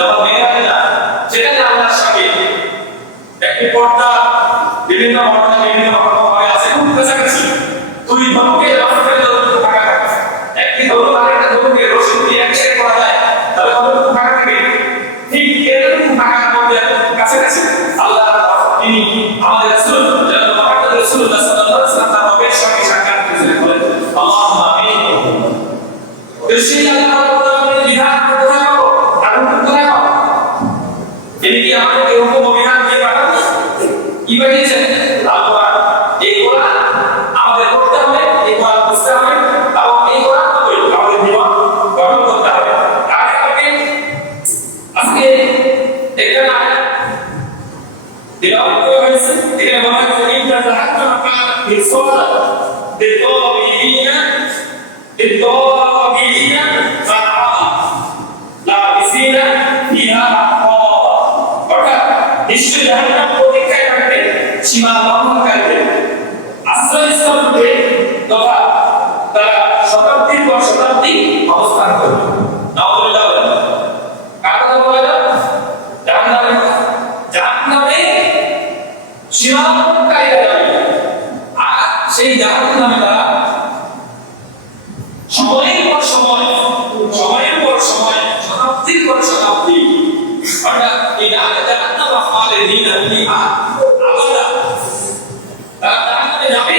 যখন মেয়েরাজে যান সেখানে আল্লাহর সঙ্গে একটি পর্দা বিভিন্ন ঘটনা বিভিন্ন রকম তিনি কি আমাদেরকে হুকুম দিয়ে পাঠান কি পাঠিয়েছেন আল এই কোরআন আমাদের পড়তে হবে এই কোরআন বুঝতে হবে এবং এই কোরআন মতোই আমাদের জীবন গঠন করতে হবে তার আগে আজকে একটা আয়াত তেলাওয়াত হয়েছে এখানে বলা হয়েছে ইন্না জাহান্নামা কানাত মিরসাদা লিত-তাগিনা লিত-তাগিনা জাহান্নাম প্রতীক্ষায় থাকবে সীমা লঙ্ঘনকারীদের আশ্রয়স্থল তথা তারা শতাব্দীর পর অবস্থান করবে নাউজুবিল্লাহ বলেন কার কথা বলা যায় জাহান্নামের কথা জাহান্নামে সীমা লঙ্ঘনকারীরা যাবে আর সেই জাহান্নামে তারা সময়ের পর সময় সময়ের পর সময় শতাব্দীর পর শতাব্দী অর্থাৎ এই নামে জাহান্নাম খালিদিনা ফিহা আবাদা তারা জাহান্নামে যাবে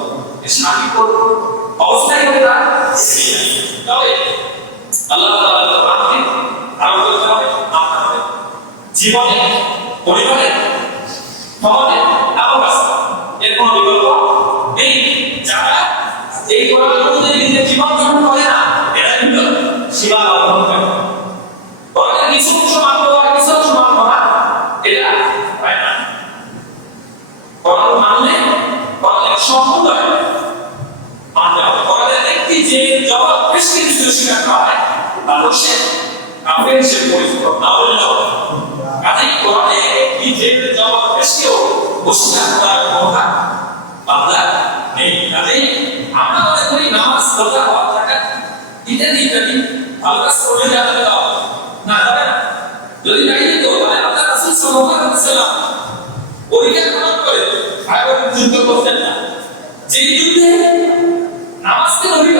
সার্বিক অবস্থায় বিচার তবে আল্লাহ তাআলা কোরআনকে আরও জীবনে, পরিবারে সমাজে এবং এর কোনো বিকল্প এই কোরআন অনুযায়ী নিজের জীবন গঠন করে না, এরা কিন্তু সীমা লঙ্ঘন করে। কোরআনের কিছু কিছু জবাব কৃষ্টি যদি স্বীকার করা মানুষের কাফের হিসেবে পরিচিত না হবে কাজেই কোরআনে যে জবাব কৃষ্টিও অস্বীকার করার ক্ষমতা বাংলা নেই। কাজেই আমরা মনে করি নামাজ রোজা হওয়া থাকা ইত্যাদি ইত্যাদি আল্লাহ করে জানাতে দাও না না যদি নাই দিত তাহলে আল্লাহ রাসূল সাল্লাল্লাহু আলাইহি ওয়াসাল্লাম পরীক্ষা খনন করে আবার যুদ্ধ করতেন না। যে যুদ্ধে নামাজকে রহিত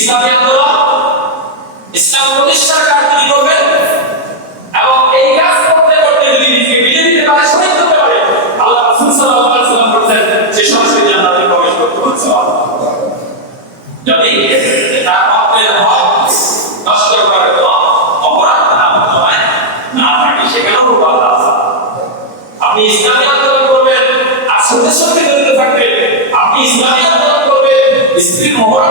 কিন্তু ইসলামী আন্দোলন, ইসলাম প্রতিষ্ঠার কাজ তিনি করবেন এবং এই কাজ করতে করতে যদি নিজেকে বিলিয়ে দিতে পারে, শহীদ করতে পারে, আল্লাহ রাসূল সাল্লাল্লাহু আলাইহি ওয়াসাল্লাম বলেছেন যে সরাসরি জান্নাতে প্রবেশ করতে হচ্ছে যদি তার হকের হক, নষ্ট করার কোনো অপরাধ না হয়, না থাকে, সেখানেও বাধা আছে। আপনি ইসলামী আন্দোলন করবেন, আর সত্যি সত্যি জড়িত থাকবেন, আপনি ইসলামী আন্দোলন করবেন, স্ত্রীর মহড়া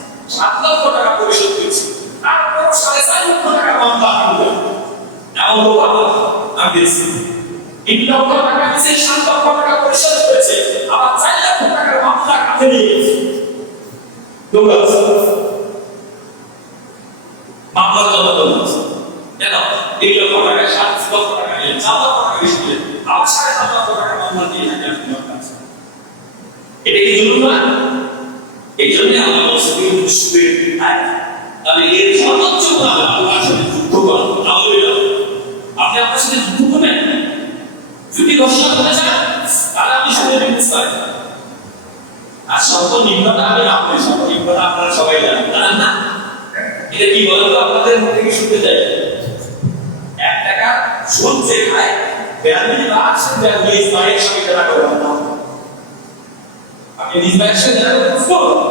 সাত লক্ষ টাকা পরিশোধ করছি। তারপর সাড়ে চার লক্ষ টাকা মামলা দেবেন এমন আমার আমি দিচ্ছি তিন লক্ষ টাকা দিচ্ছি সাত লক্ষ টাকা পরিশোধ করেছে। আবার চার লক্ষ টাকার মামলা কাঁধে নিয়ে গেছে। মামলার জন্য কেন তিন লক্ষ টাকা সাত লক্ষ টাকা নিয়ে চার লক্ষ টাকা দিলে আবার সাড়ে সাত লক্ষ টাকা মামলা দিয়ে থাকে এটা কি জুলুম না? এই জন্য আমরা বলছি আয় তাহলে এর সর্বোচ্চ গুণ আল্লাহর সাথে যুদ্ধ করা তাহলে আপনি আপনার সাথে যুদ্ধ করবেন? যদি ঘোষণা করতে চান তাহলে আপনি সাথে নিতে পারেন আর সর্বনিম্নটা আমি না বলি সর্বনিম্নটা আপনারা সবাই জানেন জানেন না? এটা কি বলেন তো আপনাদের মুখ থেকে শুনতে চাই? এক টাকা সুদ খায় বেআইনি বা আসেন যে আপনি ইসমাইল সঙ্গে যারা করবেন না আপনি নিজ সঙ্গে যারা করবেন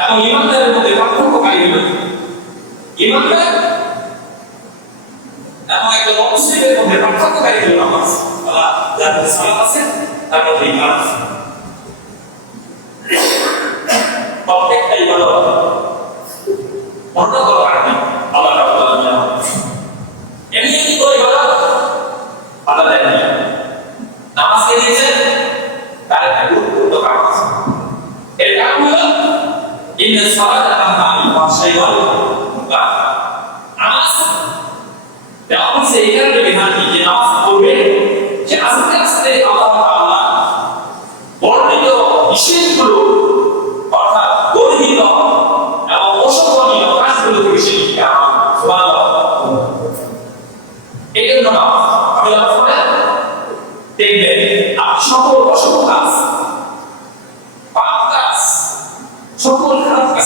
এবং ঈমানদারের মধ্যে পার্থক্যকারী হলো ঈমানদার এবং একটা অমুসলিমের মধ্যে পার্থক্যকারী হলো নামাজ আল্লাহ যার মধ্যে সালাত আছে, তার মধ্যে ঈমান আছে। প্রত্যেকটা ইবাদত অন্য কোনো কারণে আল্লাহ রাব্বুল আলামিন এমনি এমনি করে ইবাদত আল্লাহ দেন না। নামাজকে দিয়েছেন তার একটা গুরুত্বপূর্ণ কারণ আছে এর কারণ হলো ইন্না সালাতা তানহা আনিল ফাহশাই ওয়াল মুনকার নামাজ দেওয়া হচ্ছে এই কারণে বিধান কি? যে নামাজ পড়বে, যে আস্তে আস্তে আল্লাহ তাআলা বর্ণিত নিষেধগুলো, অর্থাৎ গর্হিত এবং অসম্মানীয় কাজগুলো থেকে সে শিখে আমার সুবহানাল্লাহ। এই জন্য নামাজ, আমি নামাজ পড়ে দেখবেন, আপনি সকল অশুভ কাজ পাপ কাজ সকল খারাপ কাজ থেকে আপনি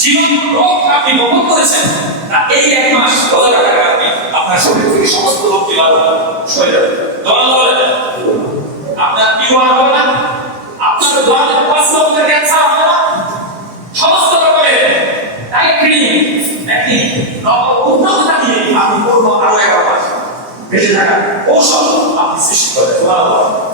জীবন রোগ আপনি বহন করেছেন, তা এই এক মাস রোজা রাখার কারণে আপনার শরীর থেকে সমস্ত রোগ নিবারণ হয়ে যাবে দোয়া বলেন, আপনার টিউমার হবে না আপনার দোয়ালে পাঁচ রকমের ক্যান্সার হবে না। সমস্ত রকমের ডায়াবেটিস একটি উন্নততা নিয়ে আপনি পূর্ণ আরও এগারো মাস বেঁচে থাকার কৌশল আপনি সৃষ্টি করে এরকম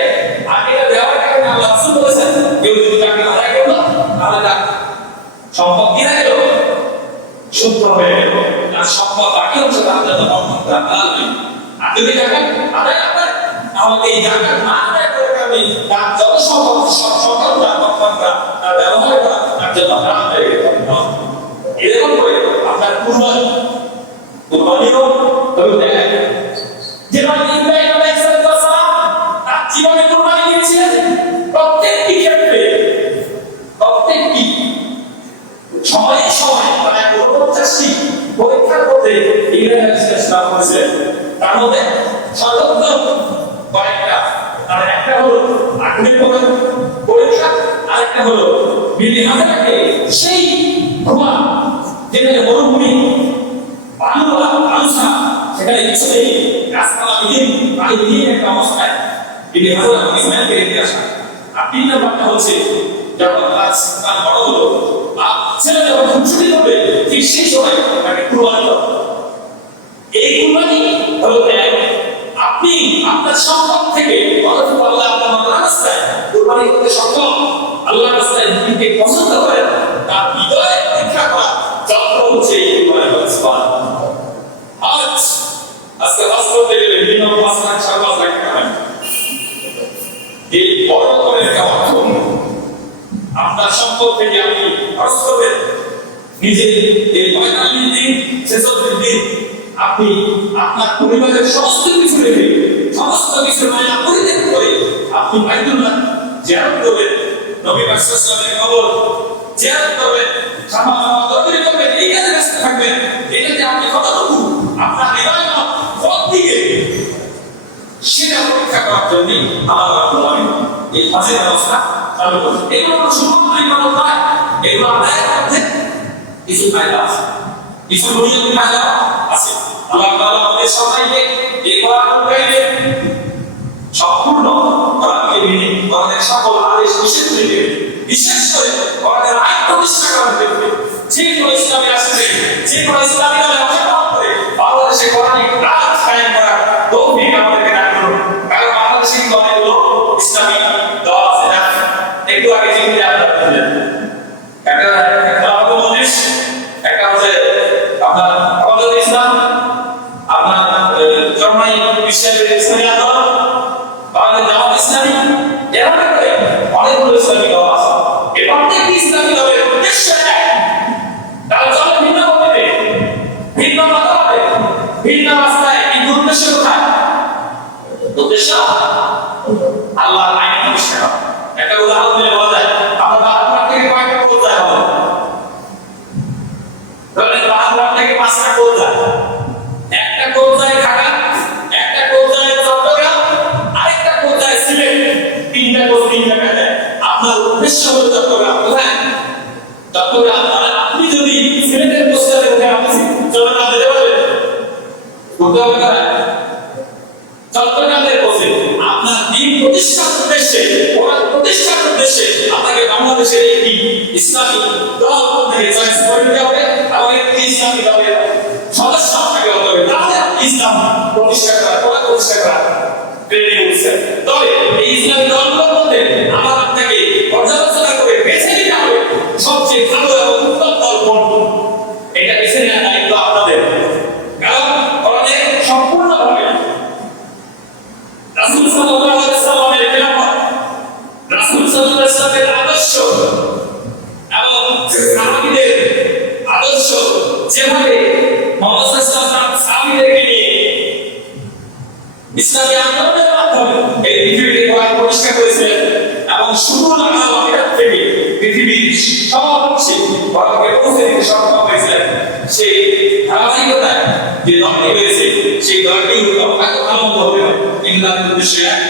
শুদ্ধ হয়ে গেল আর সম্পদ বাকি অংশ তার সম্পদ হালাল হয়ে আর যদি দেখেন আদায় না আমাকে এই জায়গা না আদায় করে আমি তার যত সম্ভব সব সফলতা কথাবার্তা তার ব্যবহারটা তার জন্য হারাম হয়ে এরকম করে আপনার কুরবানি, কুরবানিও, তবে দেখেন বিলি হাজারাকে সেই ধোঁয়া যেখানে মরুভূমি বালুয়া আলসা সেখানে কিছু নেই গাছপালা বিহীন পানি অবস্থায় বিলি হাজারা ইসমাইলকে রেখে তিন বড় হলো বা ছেলে যখন ঠিক সেই সময় তাকে এই কুরবানি আপনি আপনার সম্পদ থেকে অথচ আল্লাহ সক্ষম। আল্লাহ রাস্তায় যিনিকে পছন্দ তার হৃদয়ে পরীক্ষা করা কুরবানি আজ, আজকে গেলে এই বড় আপনার সম্পদ থেকে আপনি নিজে এই পঁয়তাল্লিশ দিন, ছেষট্টি দিন আপনি আপনার পরিবারের সমস্ত কিছু রেখে, সমস্ত কিছু মায়া পরিত্যাগ করে আপনি বাইতুল্লাহ জিয়ারত করবেন। নবী বাক্সের কবর জিয়ারত করবেন সামান্য দরকারি করবেন, এই কাজে ব্যস্ত থাকবেন। এটাতে আপনি কতটুকু আপনার হৃদয় পথ দিকে সেটা পরীক্ষা করার জন্য আমার আলামিন এই হজের ব্যবস্থা চালু করেছে এগুলো কোনো শুধুমাত্র ইবাদত নয় এগুলো আদায়ের মধ্যে কিছু ফায়দা আছে। কিছু দুনিয়াবি ফায়দা আছে। আল্লাহ তাআলা আমাদের সবাইকে এই কোরআন সম্পূর্ণ কোরআনকে মেনে কোরআনের সকল থেকে বিশেষ করে ক্ষেত্রে যে কোনো ইসলামী আসলে যে কোনো ইসলামী করতে হবে বসে আপনার দিন প্রতিষ্ঠার উদ্দেশ্যে প্রতিষ্ঠার উদ্দেশ্যে আপনাকে বাংলাদেশের একটি ইসলামী দল থেকে চয়েস দলের আপনাকে ইসলাম প্রতিষ্ঠা করা প্রতিষ্ঠা করা। তবে এই ইসলামী দলগুলোর মধ্যে আমার দলটি